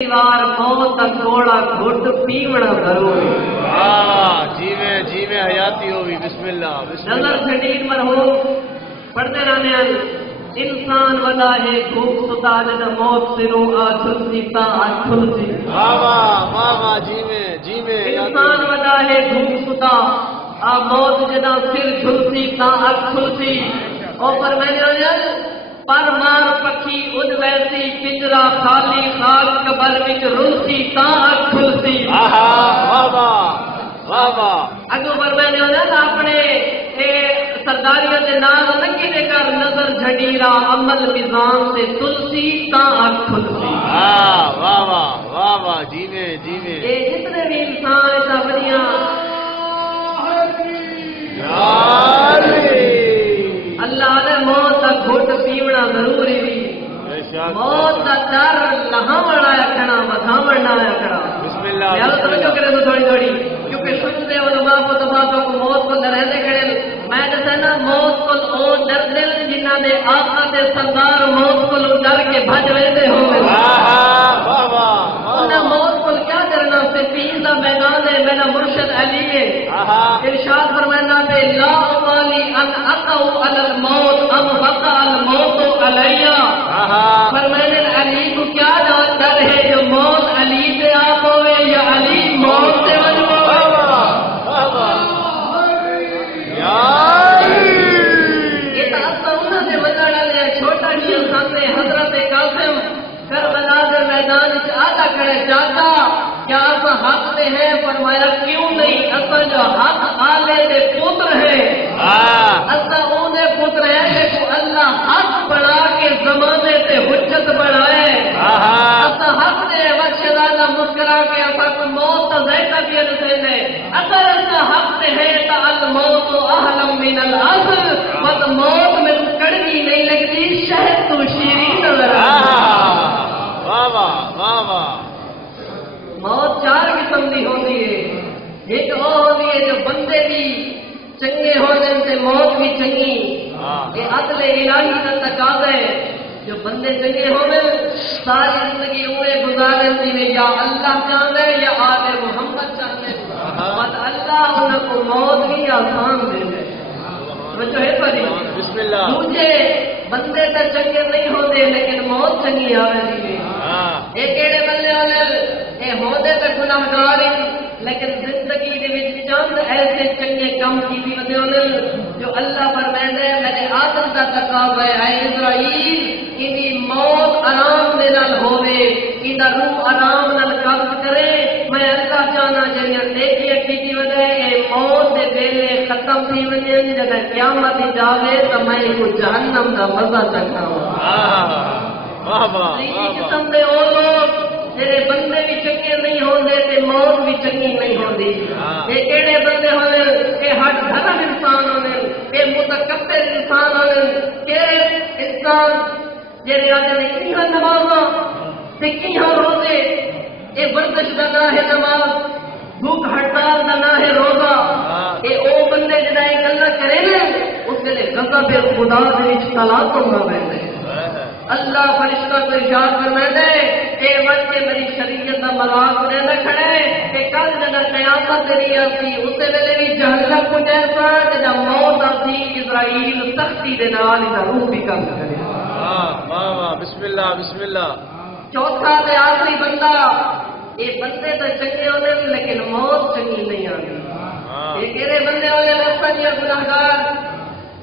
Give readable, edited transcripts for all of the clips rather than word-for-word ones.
دیوار موت کا کوڑا گھٹ پیونا ضروری جیویں جیویں حیاتی ہوگی بسم اللہ نظر شدید مرحوم پڑھتے رہنے انسان ودا ہے گھوم ستا جنا موت سنو آچھلسی تا آچھلسی واہ جیویں جیویں انسان ودا ہے گھوم ستا موت جنا سر جھلسی تا آچھلسی اوپر میں نے پر مار پکھی اُن ویسی پنجرا خالی خاک قبر وچ رلسی تا کھلسی اگو پر میں نے اپنے سرداریاں دے نام لنگی دے کر نظر جھڈیرا عمل میزان سے تلسی تا کھلسی واہ جیویں جیویں جتنے بھی انسان ایسا بنیاں اللہ نے موت کا گھٹ پیونا ضروری بھی موت کا ڈر لہاونا رکھنا بدھاونا رکھنا بسم اللہ یار توجہ کرے تو تھوڑی تھوڑی کیونکہ سنتے علماء کو تباہوں کو موت کو ڈرنے کھڑے میں کہتا نا موت کو او ڈر دل جنہ دے آقا دے سردار موت کو ڈر کے بھج رہتے ہوں انہیں موت کو کیا ڈرنا سے پیر دا میدان ہے میرا مرشد علی ہے ارشاد فرمانا پہ لا ابالی ان اقع علی الموت ام وقع الموت علیہ فرمانے علی کو کیا ڈر ہے جو موت علی سے آپ ہوئے یا علی موت سے وجہ چھوٹا ہی سامنے حضرت قاسم کربلا کے میدان سے آتا کرے جاتا کیا آپ حق سے ہیں فرمایا کیوں نہیں اصل جو حق آلے دے پتر ہے اصل انہیں پتر ہے کہ اللہ حق بڑھا کے زمانے سے حجت بڑھائے اصل حق دے وقت مسکرا کے اصل موت زیادہ بھی ہے اصل حق سے ہے تو الموت اہلم من الاصل بس موت میں کڑوی نہیں لگتی شہد تو شیریں نظر موت چار قسم کی ہوتی ہے ایک وہ ہوتی ہے جو بندے بھی چنگے ہونے سے موت بھی چنگی یہ عدل الہی کا تقاضا ہے جو بندے چنگے ہونے ساری زندگی انہیں گزارن دی میں یا اللہ چاہتے یا آل محمد چاہتے بس اللہ انہیں کو موت بھی آسان دے دے بچو ہے پری بسم اللہ دوجے بندے تو چنگے نہیں ہوتے لیکن موت چنگی آوے دی ایک ایڑے بندے والے اے ہوندے تے گناہگار لیکن زندگی دے وچ چند ایسے چنگے کام کیتے ہوندے جو اللہ فرمائندا ہے میرے آدم دا تقاضا ہے اے اسرائیل کی موت آرام دے نال ہوے ایندا روح آرام نال قبض کرے میں اللہ چاہنا جڑیاں نیکیاں کیتی ودے اے موت دے ویلے ختم تھی ونجے جد قیامت جاوے تے میں کو جہنم دا مزہ چکھاواں قسم دے او لوگ جڑے بندے بھی چنگے نہیں ہوندے تے موت بھی چنگی نہیں ہوندی اے کیڑے بندے ہوندے اے ہٹ دھرم انسان ہوندے اے متکبر انسان ہوندے کہ انسان جڑے آدھے نہیں ہیں نمازاں تے کیہاں روزے اے ورزش دا نام ہے نماز بھوک ہڑتال دا نام ہے روزہ اے او بندے جڑا اے گلاں کرے نا اس ویلے غضب خدا دے وچ طلاق ہوندا ویندے اللہ فرشتہ کو ارشاد فرماتا ہے کہ وقت کے میری شریعت کا مذاق اڑے نہ کھڑے کہ کل جب قیامت دری آتی اس ویلے بھی جہنم کو جیسا جب موت آتی اسرائیل سختی دے نال دا روح بھی کم کرے بسم اللہ بسم اللہ چوتھا تے آخری بندہ یہ بندے تو چنگے ہوتے لیکن موت چنگی نہیں آتی یہ کہڑے بندے والے رستہ دیا گناہگار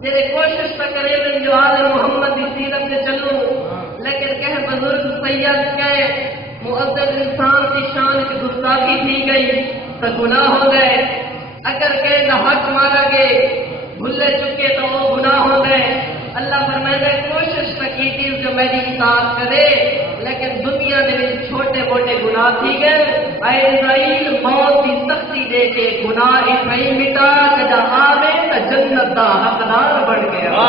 جیسے کوشش تو کرے میں جو آل محمد کی سیرت سے چلوں لیکن کہ بزرگ سید کے معزز انسان کی شان کی گستاخی کی گئی تو گناہ ہو گئے اگر کہ حق مارا گے بھولے چکے تو وہ گناہ ہو گئے اللہ فرمائے کوشش تو کی تھی جو میری اطاعت کرے لیکن دنیا میں چھوٹے موٹے گناہ تھی گئے اے اسرائیل موت کی سختی دے کے گناہ اتنی مٹا جدا آوے تو جنت دا حقدار بن گیا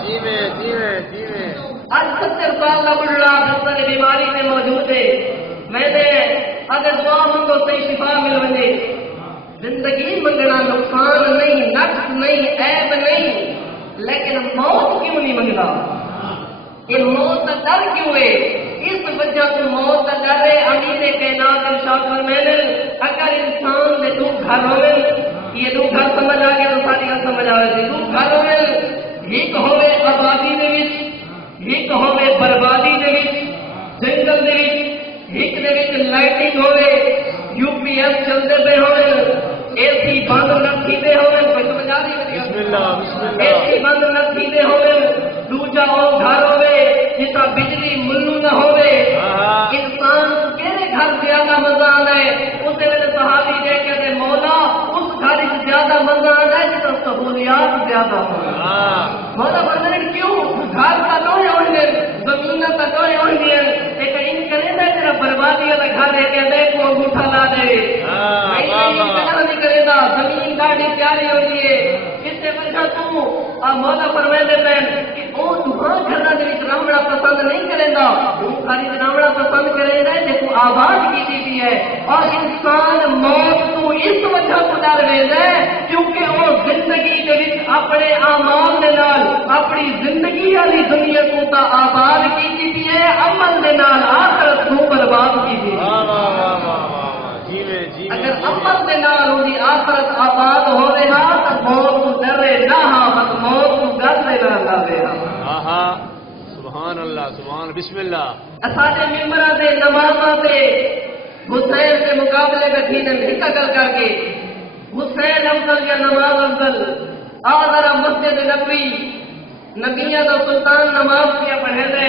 جیویں جیویں جیویں آج 70 سال کا بڑھڑا بستر بیماری میں موجود ہے میں نے اگر دعا منگو صحیح شفا مل وجے زندگی منگنا نقصان نہیں نقص نہیں عیب نہیں لیکن موت کیوں نہیں منگتا کہ موت کا ڈر کیوں ہے؟ اس وجہ سے موت کا ڈر ہے امیر کائنات ارشاد فرمائے اگر انسان دے دو گھر ہوئے یہ دو گھر سمجھ آ گیا تو ساری گل سمجھ آئے گی دو گھر ہوئے ایک ہوئے آبادی دے وچ ایک ہوئے بربادی دے وچ جنگل دے وچ ایک دے وچ لائٹنگ ہوئے یو پی ایس چلتے پہ ہوئے اے سی بند نہ تھیندے ہوئے کوئی سمجھ آ رہی ہے؟ بسم اللہ اے سی بند نہ تھیندے ہوئے دوجا او گھر ہوئے جتا بجلی ملو نہ ہوئے انسان کہڑے گھر زیادہ مزہ آنا ہے اس ویلے صحابی دیکھ کے مولا اس گھر زیادہ مزہ آنا ہے جتا سہولیات زیادہ ہو مولا فرماتے ہیں کیوں گھر کا دوڑے ہوئے زمین کا دوڑے ہوئے ایک ان کرے نا تیرا بربادی والا گھر ہے کہ دیکھ وہ انگوٹھا لا دے نہیں کرے گا زمین گاڑی پیاری ہوئی ہے اس سے وجہ تو مولا فرماتے ہیں کہ وہ تمہاں گھر رامڑا پسند نہیں کرے گا وہ خالی رامڑا پسند کرے گا دیکھو آباد کی بھی ہے اور انسان موت تو اس وجہ کو ڈر رہے ہیں کیونکہ وہ زندگی کے اپنے اعمال کے نال اپنی زندگی والی دنیا کو تا آباد کی بھی ہے عمل کے نال آخرت کو برباد کی بھی ہے اگر عمل کے نال ان کی آخرت آباد ہو رہا تو موت کو ڈرے نہ بس موت کو ڈر نہ لگے سبحان اللہ سبحان بسم اللہ اساتے ممبراں دے نمازاں دے حسین کے مقابلے میں تھینے ہکا گل کر کے حسین افضل یا نماز افضل آذرا مسجد نبوی نبیہ دا سلطان نماز کیا پڑھے دے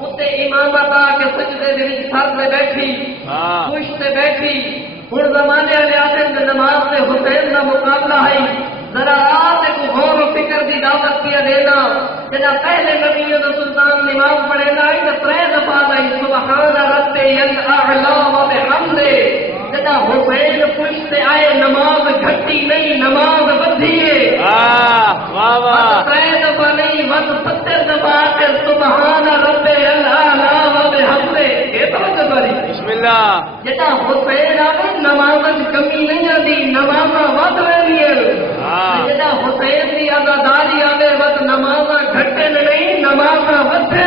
اتے امامت آ کے سجدے دے وچ سر تے بیٹھی خوش تے بیٹھی ہن زمانے والے آتے ہیں نماز سے حسین دا مقابلہ ہے ذرا رات کو غور و فکر کی دعوت کیا دینا جنا پہلے نبیوں دا سلطان نماز پڑھے گا تو 3 دفعہ آئی سبحان رب الاعلی و بحمدہ جنا حسین خوش سے آئے نماز گھٹی نہیں نماز بدھی ہے واہ واہ 3 دفعہ نہیں بس 70 دفعہ آخر سبحان رب الاعلی و بحمدہ یہ توجہ باری بسم اللہ جنا حسین آئے نماز کمی نہیں آتی نماز ود رہی ہے جدا حسین کی آزاداری آئے وقت نماز گھٹے نہیں نماز ودے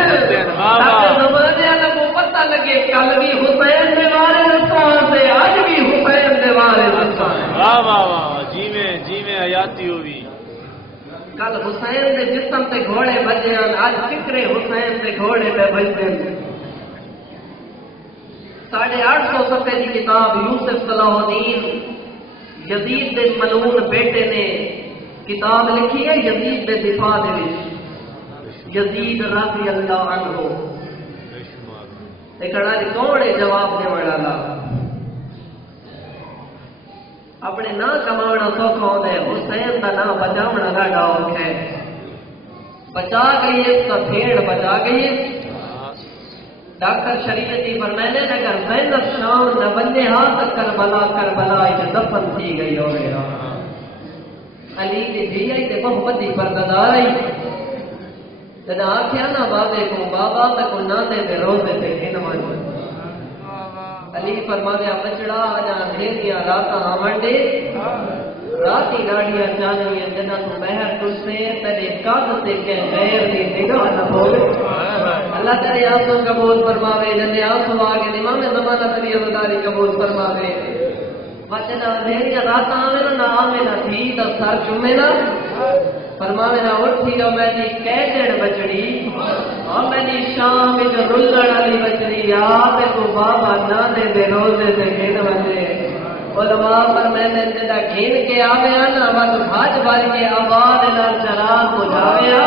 زمانے والے کو پتہ لگے کل بھی حسین دے بارے نسان سے آج بھی حسین دے بارے نسان واہ واہ واہ جی میں حیاتی ہوئی کل حسین دے جسم تے گھوڑے بجے آج فکر حسین دے گھوڑے پہ بجتے ہیں 850 صفحے کی کتاب یوسف صلاح الدین یزید دے ملعون بیٹے نے کتاب لکھی ہے یزید دے دفاع دے وچ یزید رضی اللہ عنہ ایکڑا دی کوڑے جواب دے والا اپنے نہ کماونا سوکھا ہوندا ہے حسین دا نام بچاونا ڈاڈا اوکھا ہے بچا گئی اس کا بھیڑ بچا گئی ڈاکٹر شریعتی فرمائے نے اگر زینب شام نہ بندے ہاتھ کربلا دفن کی گئی ہو گیا علی کی جی آئی تے محمد دی پردادار آئی جدا آکھیا نا بابے کو بابا تک نہ دے تے روزے تے کھنوان علی فرمایا بچڑا اجا دھیریاں راتاں آونڈے راتی ڈاڑیاں چانیاں جنا تو بہر تسے تیرے کاغذ تے کہ غیر دی نگاہ نہ بولے اللہ تیرے آنسو قبول فرماوے جنے آنسو آگے امام زمانہ تیری عزداری قبول فرماوے بچنا دھیریاں راتاں آوے نہ آوے نہ تھی تا سر چومے نہ فرماوے نہ اٹھی اور میں دی کہجڑ بچڑی اور میں دی شام جو رلڑ والی بچڑی یاد کو بابا نہ دے روزے سے کھین وجے علماء پر میں نے جدا گھین کے آویا نا بس بھاج بھاج کے آباد نال چراغ بجھاویا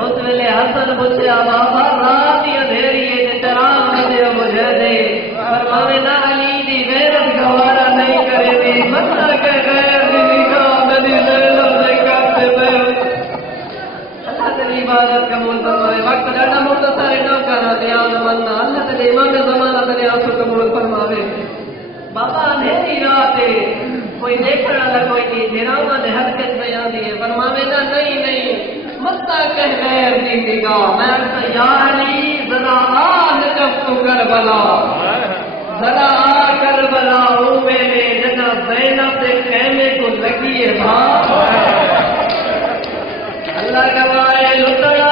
اس ویلے حسن پوچھیا بابا رات ہی اندھیری ہے چراغ مجھے بجھے دے فرماوے نا علی دی غیرت گوارا نہیں کرے دی مطلب کہ غیر دی نگاہ مدی زینب دے کافے دے اللہ تیری عبادت قبول فرماوے وقت ڈاڈا مختصر نہ کرا دیا منا اللہ تیری امام زمانہ تیری آنسو قبول فرماوے بابا اندھیری رات ہے کوئی دیکھنے والا کوئی نہیں دھراما نے حرکت بیان دی ہے فرماوے نا نہیں مستا کہہ غیر دی نگاہ میں یا علی ذرا آ نکف تو کربلا ذرا آ کربلا او میرے جنا زینب دے خیمے کو لگی ہے بھا اللہ گواہ لٹڑا